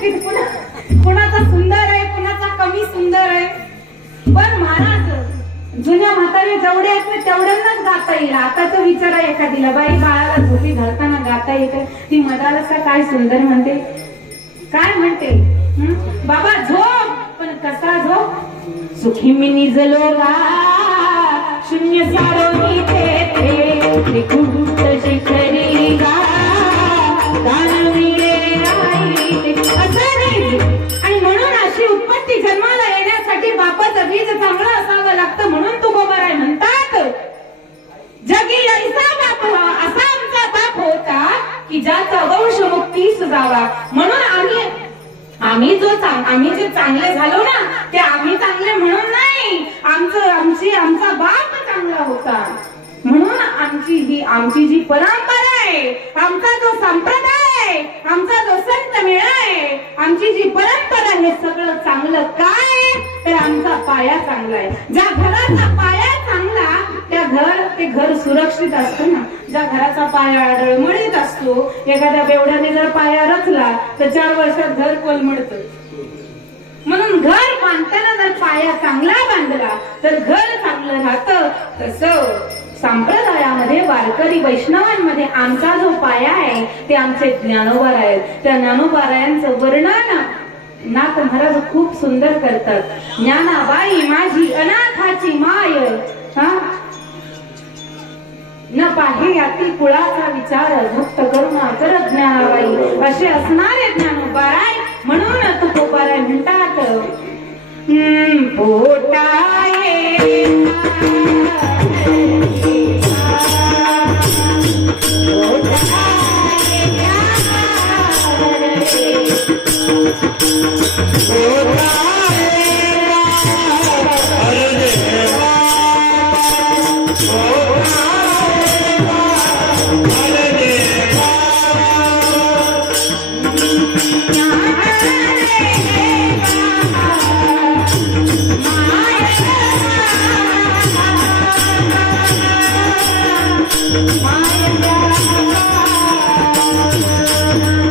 की कुणा कुणाचा सुंदर आहे कुणाचा कमी सुंदर आहे. पण महाराज जुन्या म्हातारे जेवढे आहेत ना तेवढ्यांनाच गाता येईल. आता आताच विचारा एखादीला बाई बाळाला झोपी घालताना गाता येते. ती मदालसा काय सुंदर म्हणते? काय म्हणते? बाबा झोप. पण कसा झोप? सुखी मी निजलो गा शून्य सारोनी ते जन्माला येण्यासाठी बापाचं बीज चांगलं असावं लागतं म्हणून तू आहे म्हणतात. जगी ऐसा बाप असा आमचा बाप होता की ज्याचा वंश मुक्तीस जावा म्हणून आम्ही आम्ही जो आम्ही जे चांगले झालो ना ते आम्ही चांगले म्हणून नाही. आमचं आमची आमचा बाप चांगला होता. म्हणून आमची ही आमची जी परंपरा आहे आमचा जो संप्रदाय आहे. आमचा जो संत मेळा आहे आमची जी परंपरा हे सगळं चांगलं काय? आहे? तर आमचा पाया चांगला आहे. ज्या घराचा पाया चांगला त्या घर ते घर सुरक्षित असतं ना. ज्या घराचा पाया डळमळीत असतो एखाद्या बेवड्याने जर पाया रचला तर चार वर्षात घर कोलमडत. म्हणून घर बांधताना जर पाया चांगला बांधला तर घर चांगलं राहतं तसं. संप्रदायामध्ये वारकरी वैष्णवांमध्ये आमचा जो पाया आहे ते आमचे ज्ञानोबार आहेत. त्या ज्ञानोबारायांचं वर्णन नाथ महाराज खूप सुंदर करतात. ज्ञानाबाई माझी अनाथाची माय. हा? न पाहे यातील कुळाचा विचार भक्त करुणा करत ज्ञानाबाई. असे असणारे ज्ञानोबाराय म्हणून तुकोबाराय म्हणतात. हम्म, पोटाये.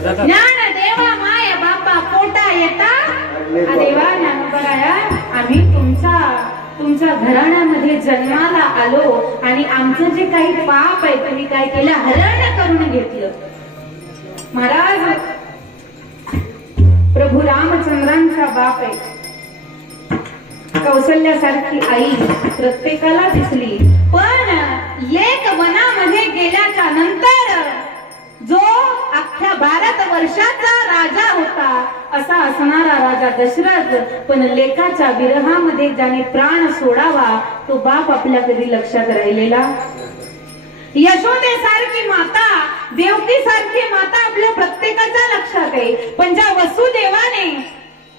आताच? ज्ञान देवा माय बापा येता देवा ज्ञानोबराया आम्ही तुमचा तुमच्या घराण्यामध्ये जन्माला आलो आणि आमचं जे काही पाप आहे तुम्ही काय केलं? हरण करून घेतलं. महाराज प्रभू रामचंद्रांचा बाप आहे. कौशल्यासारखी आई प्रत्येकाला दिसली. पण लेक वनामध्ये गेल्याच्यानंतर जो अख्ख्या भारत वर्षाचा राजा होता असा असणारा राजा दशरथ. पण लेखाच्या विरहामध्ये ज्याने प्राण सोडावा तो बाप आपल्या कधी लक्षात राहिलेला. यशोदे सारखी माता देवकी सारखी माता आपल्या प्रत्येकाच्या लक्षात आहे. पण ज्या वसुदेवाने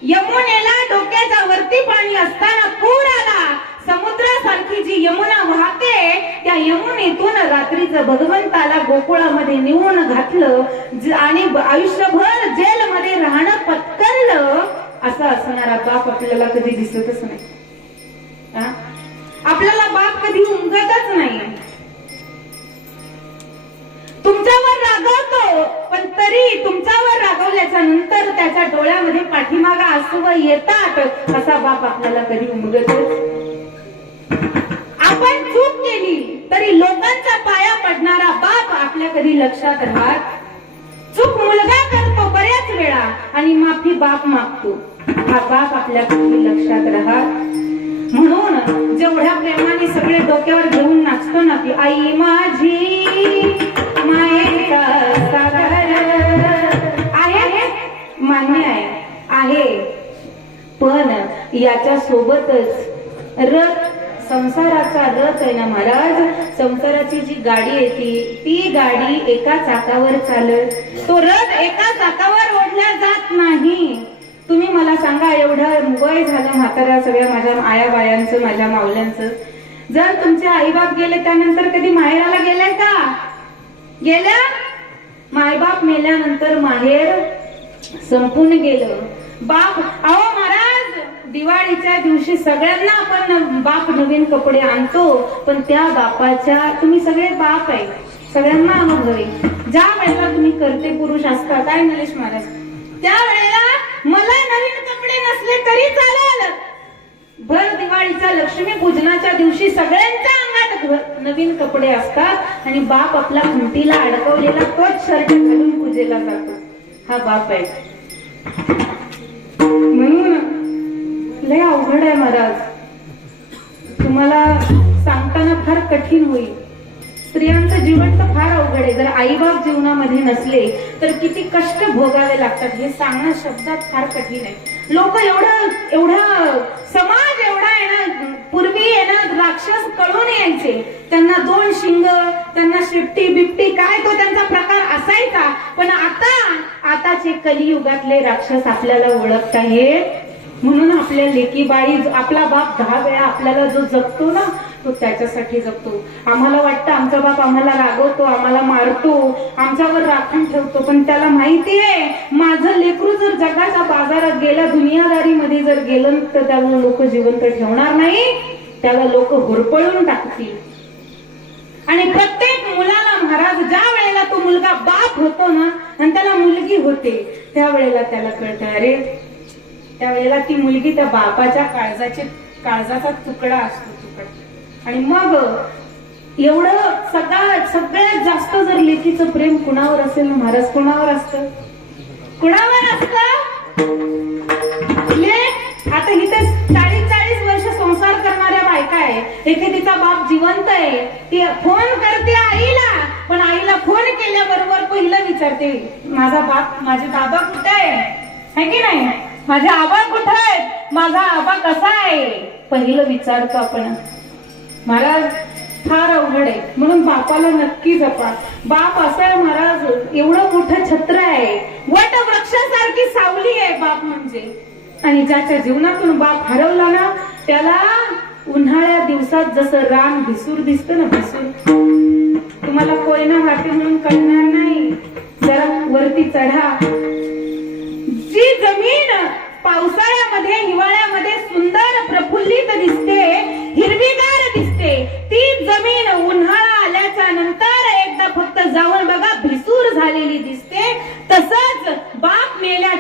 यमुनेला डोक्याच्या वरती पाणी असताना पूर आला समुद्रासारखी जी यमुना वाहते त्या यमुनेतून रात्रीचं भगवंताला गोकुळामध्ये नेऊन घातलं आणि आयुष्यभर आयुष्यभर जेलमध्ये राहणं पत्करलं असं असणारा बाप आपल्याला कधी दिसतच नाही. आपल्याला बाप कधी उमगतच नाही. तुमच्यावर रागवतो पण तरी तुमच्यावर रागवल्याच्या नंतर त्याच्या डोळ्यामध्ये पाठीमागा आसुव येतात असा बाप आपल्याला कधी उमगतच आपण चूक केली. तरी लोकांचा पाया पडणारा बाप आपल्या कधी लक्षात राहत? चूक मुलगा करतो बऱ्याच वेळा आणि माफी बाप मागतो. हा बाप आपल्या कधी लक्षात राहत? म्हणून जेवढ्या प्रेमाने सगळे डोक्यावर घेऊन नाचतो ना की आई माझी मायेचा आहे मान्य आहे आहे. पण याच्या सोबतच रथ संसाराचा रथ आहे ना महाराज? संसाराची जी गाडी आहे ती ती गाडी एका चाकावर चालत तो रथ एका चाकावर ओढल्या जात नाही. तुम्ही मला सांगा एवढं वय झालं म्हातारा सगळ्या माझ्या आया बायांचं माझ्या मावल्यांचं जर तुमचे आईबाप गेले त्यानंतर कधी माहेराला गेले का? गेल्या? मायबाप मेल्यानंतर माहेर संपून गेलं. बाप अहो दिवाळीच्या दिवशी सगळ्यांना आपण बाप नवीन कपडे आणतो पण त्या बापाच्या तुम्ही सगळे बाप आहे. सगळ्यांना अनुभव आहे ज्या वेळेला तुम्ही करते पुरुष असता काय निलेश महाराज? त्या वेळेला मला नवीन कपडे नसले तरी चालेल. भर दिवाळीच्या लक्ष्मी पूजनाच्या दिवशी सगळ्यांच्या अंगात नवीन कपडे असतात आणि बाप आपला खुंटीला अडकवलेला तोच शर्ट घालून पूजेला जातो. हा बाप आहे. लय अवघड आहे महाराज. तुम्हाला सांगताना फार कठीण होईल. स्त्रियांचं जीवन तर फार अवघड आहे. जर आईबाप जीवनामध्ये नसले तर किती कष्ट भोगावे लागतात. हे सांगणं शब्दात फार कठीण आहे. लोक एवढं एवढं समाज एवढा आहे ना पूर्वी आहे ना राक्षस कळून यायचे. त्यांना दोन शिंग त्यांना शिफ्टी बिफ्टी काय तो त्यांचा प्रकार असायचा. पण आता आताचे कलियुगातले राक्षस आपल्याला ओळखता येत म्हणून आपल्या लेकी बाई आपला बाप दहा वेळा आपल्याला जो जगतो ना तो त्याच्यासाठी जगतो. आम्हाला वाटतं आमचा बाप आम्हाला रागवतो आम्हाला मारतो आमच्यावर राखण ठेवतो पण त्याला माहिती आहे माझं लेकरू जर जगाच्या बाजारात गेलं दुनियादारीमध्ये जर गेलं तर त्याला लोक जिवंत ठेवणार नाही. त्याला लोक हुरपळून टाकतील. आणि प्रत्येक मुलाला महाराज ज्या वेळेला तो मुलगा बाप होतो ना आणि त्याला मुलगी होते त्यावेळेला त्याला कळतं अरे त्यावेळेला ती मुलगी त्या बापाच्या काळजाचे काळजाचा तुकडा असतो तुकडा. आणि मग एवढं सगळ्यात सगळ्यात जास्त जर लेकीचं प्रेम कुणावर असेल ना महाराज कुणावर असतं? कुणावर असतं? लेक आता इथे चाळीस चाळीस वर्ष संसार करणाऱ्या बायका आहे. इथे तिचा बाप जिवंत आहे. ती फोन करते आईला पण आईला फोन केल्याबरोबर पहिलं विचारते माझा बाप माझे बाबा कुठे आहे है की नाही? माझे आबा कुठे आहेत? माझा आबा कसा आहे? पहिलं विचारतो आपण. महाराज फार अवघड आहे. म्हणून बापाला नक्की जपा. बाप असं आहे महाराज एवढं मोठं छत्र आहे. वट वृक्षासारखी सावली आहे बाप म्हणजे. आणि ज्याच्या जीवनातून बाप हरवला ना त्याला उन्हाळ्या दिवसात जसं रान भिसूर दिसत ना भिसूर. तुम्हाला कोयना वाटे म्हणून कळणार नाही. जरा वरती चढा. पावसाळ्यामध्ये हिवाळ्यामध्ये सुंदर प्रफुल्लित दिसते.